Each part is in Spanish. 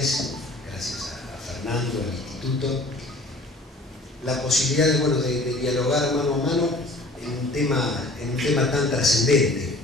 darles, gracias a Fernando, al Instituto, la posibilidad de dialogar mano a mano en un tema tan trascendente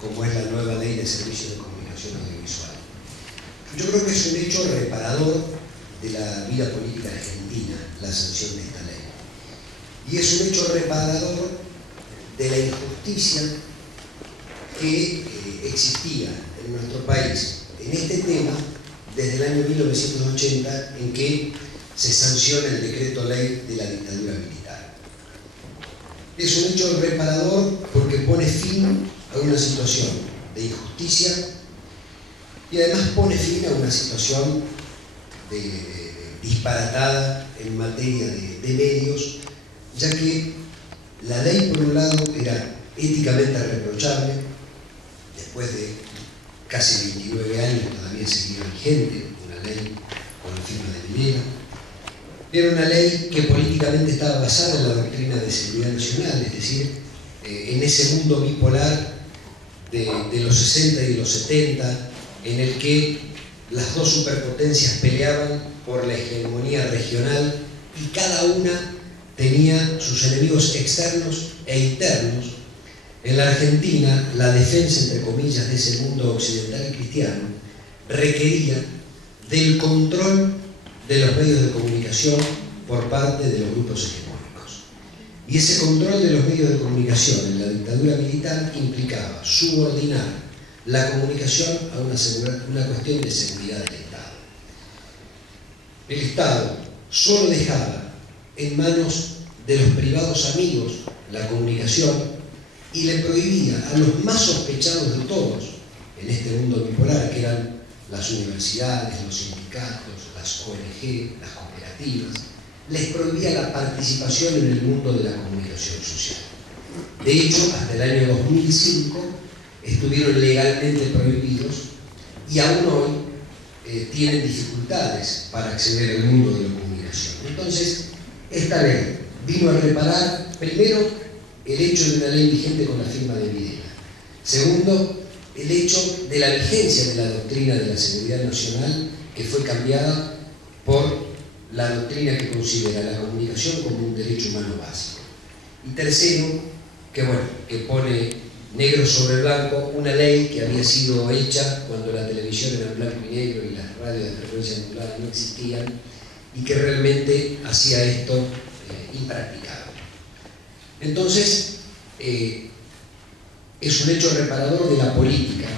como es la nueva Ley de Servicios de Comunicación Audiovisual. Yo creo que es un hecho reparador de la vida política argentina la sanción de esta ley. Y es un hecho reparador de la injusticia que existía en nuestro país en este tema desde el año 1980, en que se sanciona el decreto ley de la dictadura militar. Es un hecho reparador porque pone fin a una situación de injusticia y además pone fin a una situación disparatada en materia de medios, ya que la ley, por un lado, era éticamente reprochable. Después de casi 29 años todavía seguía vigente, una ley con la firma de Videla. Era una ley que políticamente estaba basada en la doctrina de seguridad nacional, es decir, en ese mundo bipolar de los 60 y los 70, en el que las dos superpotencias peleaban por la hegemonía regional y cada una tenía sus enemigos externos e internos. En la Argentina, la defensa, entre comillas, de ese mundo occidental y cristiano requería del control de los medios de comunicación por parte de los grupos hegemónicos. Y ese control de los medios de comunicación en la dictadura militar implicaba subordinar la comunicación a una cuestión de seguridad del Estado. El Estado solo dejaba en manos de los privados amigos la comunicación y le prohibía a los más sospechados de todos en este mundo bipolar, que eran las universidades, los sindicatos, las ONG, las cooperativas, les prohibía la participación en el mundo de la comunicación social. De hecho, hasta el año 2005 estuvieron legalmente prohibidos y aún hoy tienen dificultades para acceder al mundo de la comunicación. Entonces, esta ley vino a reparar, primero, el hecho de una ley vigente con la firma de Videla. Segundo, el hecho de la vigencia de la doctrina de la seguridad nacional, que fue cambiada por la doctrina que considera la comunicación como un derecho humano básico. Y tercero, que pone negro sobre blanco una ley que había sido hecha cuando la televisión era en blanco y negro y las radios de frecuencia modulada no existían, y que realmente hacía esto impracticable. Entonces, es un hecho reparador de la política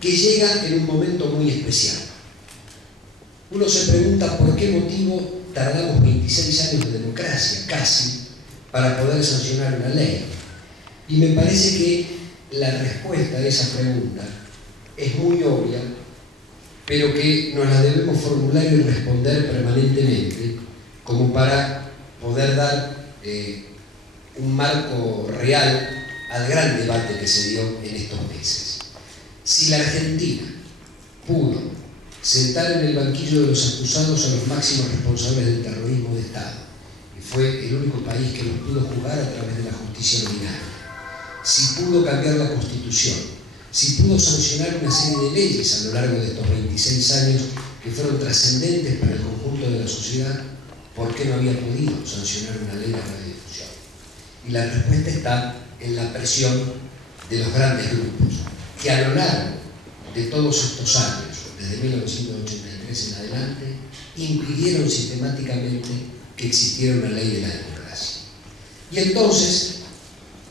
que llega en un momento muy especial. Uno se pregunta por qué motivo tardamos 26 años de democracia, casi, para poder sancionar una ley. Y me parece que la respuesta a esa pregunta es muy obvia, pero que nos la debemos formular y responder permanentemente, como para poder dar un marco real al gran debate que se dio en estos meses. Si la Argentina pudo sentar en el banquillo de los acusados a los máximos responsables del terrorismo de Estado, y fue el único país que los pudo juzgar a través de la justicia ordinaria, si pudo cambiar la Constitución, si pudo sancionar una serie de leyes a lo largo de estos 26 años que fueron trascendentes para el conjunto de la sociedad, ¿por qué no había podido sancionar una ley de radiodifusión? Y la respuesta está en la presión de los grandes grupos, que a lo largo de todos estos años, desde 1983 en adelante, impidieron sistemáticamente que existiera una ley de la democracia. Y entonces,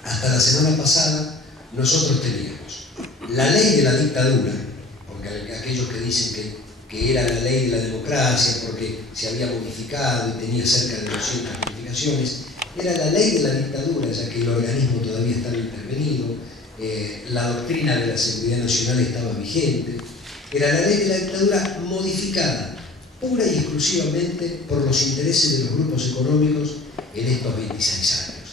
hasta la semana pasada, nosotros teníamos la ley de la dictadura, porque aquellos que dicen que era la ley de la democracia porque se había modificado y tenía cerca de 200 modificaciones, era la ley de la dictadura, ya que el organismo todavía estaba intervenido, la doctrina de la seguridad nacional estaba vigente, era la ley de la dictadura modificada pura y exclusivamente por los intereses de los grupos económicos en estos 26 años.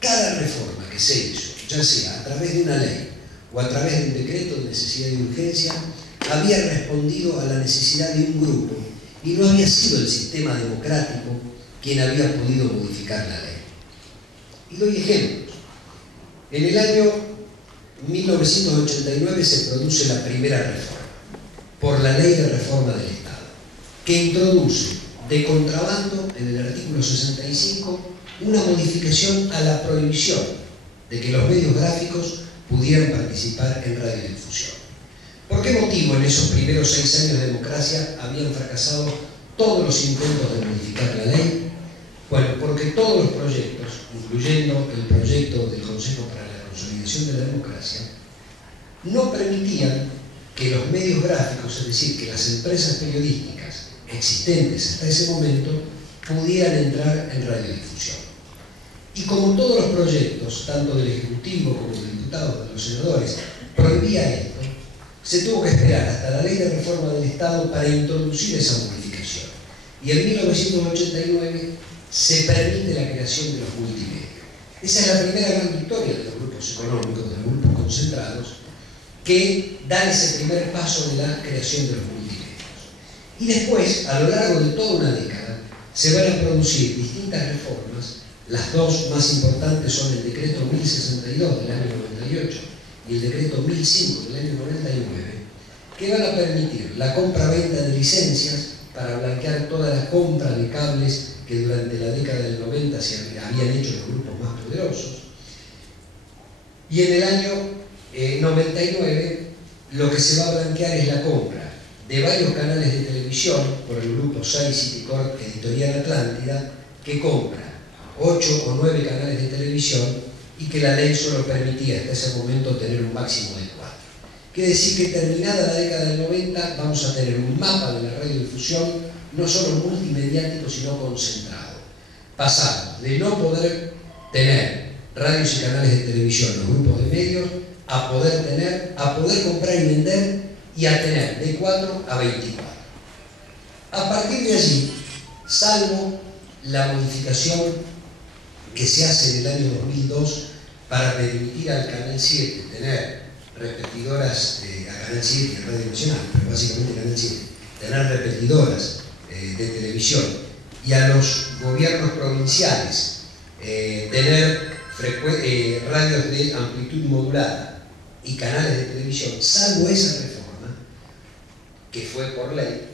Cada reforma que se hizo, ya sea a través de una ley o a través de un decreto de necesidad y urgencia, había respondido a la necesidad de un grupo y no había sido el sistema democrático quien había podido modificar la ley. Y doy ejemplos. En el año 1989 se produce la primera reforma, por la Ley de Reforma del Estado. que introduce de contrabando en el artículo 65 una modificación a la prohibición de que los medios gráficos pudieran participar en radiodifusión. ¿Por qué motivo en esos primeros 6 años de democracia habían fracasado todos los intentos de modificar la ley? Bueno, porque todos los proyectos, incluyendo el proyecto del Consejo para la Consolidación de la Democracia, no permitían que los medios gráficos, es decir, que las empresas periodísticas existentes hasta ese momento, pudieran entrar en radiodifusión. Y como todos los proyectos, tanto del Ejecutivo como de diputados, de los senadores, prohibía esto, se tuvo que esperar hasta la Ley de Reforma del Estado para introducir esa modificación. Y en 1989 se permite la creación de los multimedios. Esa es la primera gran victoria de los grupos económicos, de los grupos concentrados, que dan ese primer paso de la creación de los multimedios. Y después, a lo largo de toda una década, se van a producir distintas reformas. Las dos más importantes son el decreto 1062 del año 98 y el decreto 1005 del año 99, que van a permitir la compra-venta de licencias para blanquear toda la compra de cables que durante la década del 90 se habían hecho los grupos más poderosos. Y en el año 99 lo que se va a blanquear es la compra de varios canales de televisión por el grupo SAI Citicorp Editorial Atlántida, que compra 8 o 9 canales de televisión y que la ley solo permitía hasta ese momento tener un máximo de 4. Quiere decir que terminada la década del 90 vamos a tener un mapa de la radiodifusión no solo multimediático sino concentrado. Pasamos de no poder tener radios y canales de televisión, los grupos de medios, a poder comprar y vender y a tener de 4 a 24. A partir de allí, salvo la modificación que se hace en el año 2002 para permitir al Canal 7 tener repetidoras, a Canal 7 y a Radio Nacional, pero básicamente Canal 7, tener repetidoras de televisión, y a los gobiernos provinciales tener radios de amplitud modulada y canales de televisión, salvo esa reforma, que fue por ley,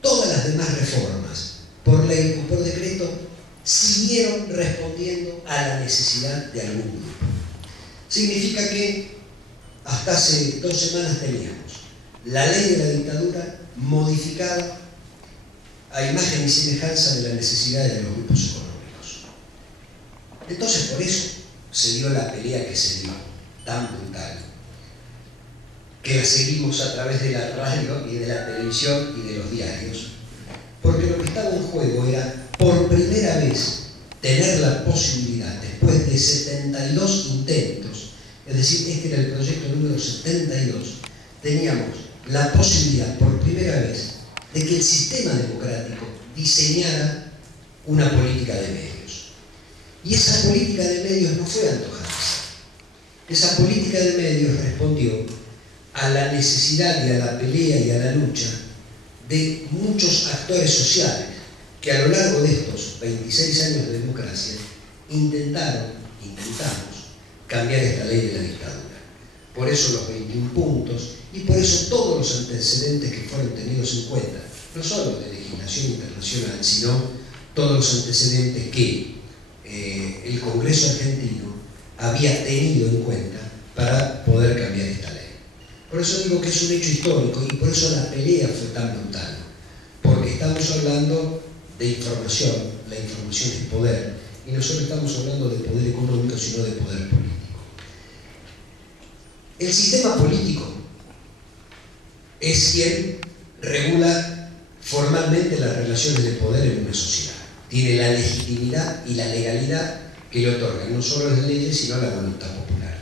todas las demás reformas, por ley o por decreto, siguieron respondiendo a la necesidad de algún grupo. Significa que hasta hace 2 semanas teníamos la ley de la dictadura modificada a imagen y semejanza de las necesidades de los grupos económicos. Entonces, por eso se dio la pelea que se dio, tan brutal, que la seguimos a través de la radio y de la televisión y de los diarios, porque lo que estaba en juego era, por primera vez, tener la posibilidad, después de 72 intentos, es decir, este era el proyecto número 72, teníamos la posibilidad, por primera vez, de que el sistema democrático diseñara una política de medios. Y esa política de medios no fue antojadiza. Esa política de medios respondió a la necesidad y a la pelea y a la lucha de muchos actores sociales que a lo largo de estos 26 años de democracia intentamos cambiar esta ley de la dictadura. Por eso los 21 puntos y por eso todos los antecedentes que fueron tenidos en cuenta, no solo de legislación internacional, sino todos los antecedentes que el Congreso argentino había tenido en cuenta para poder cambiar esta ley. Por eso digo que es un hecho histórico y por eso la pelea fue tan brutal, porque estamos hablando de información, la información es poder, y no solo estamos hablando de poder económico, sino de poder político. El sistema político es quien regula formalmente las relaciones de poder en una sociedad. Tiene la legitimidad y la legalidad que le otorgan no solo las leyes, sino la voluntad popular.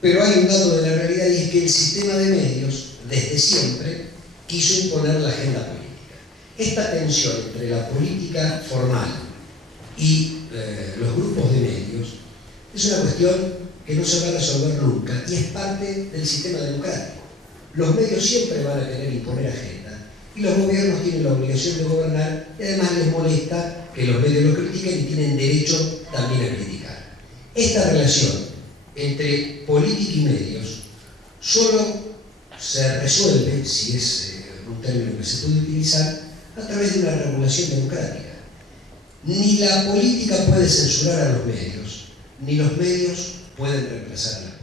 Pero hay un dato de la realidad y es que el sistema de medios, desde siempre, quiso imponer la agenda política. Esta tensión entre la política formal y los grupos de medios es una cuestión que no se va a resolver nunca y es parte del sistema democrático. Los medios siempre van a querer imponer agenda y los gobiernos tienen la obligación de gobernar y además les molesta que los medios los critiquen y tienen derecho también a criticar. Esta relación entre política y medios solo se resuelve, si es un término que se puede utilizar, a través de una regulación democrática. Ni la política puede censurar a los medios, ni los medios pueden reemplazar a la política.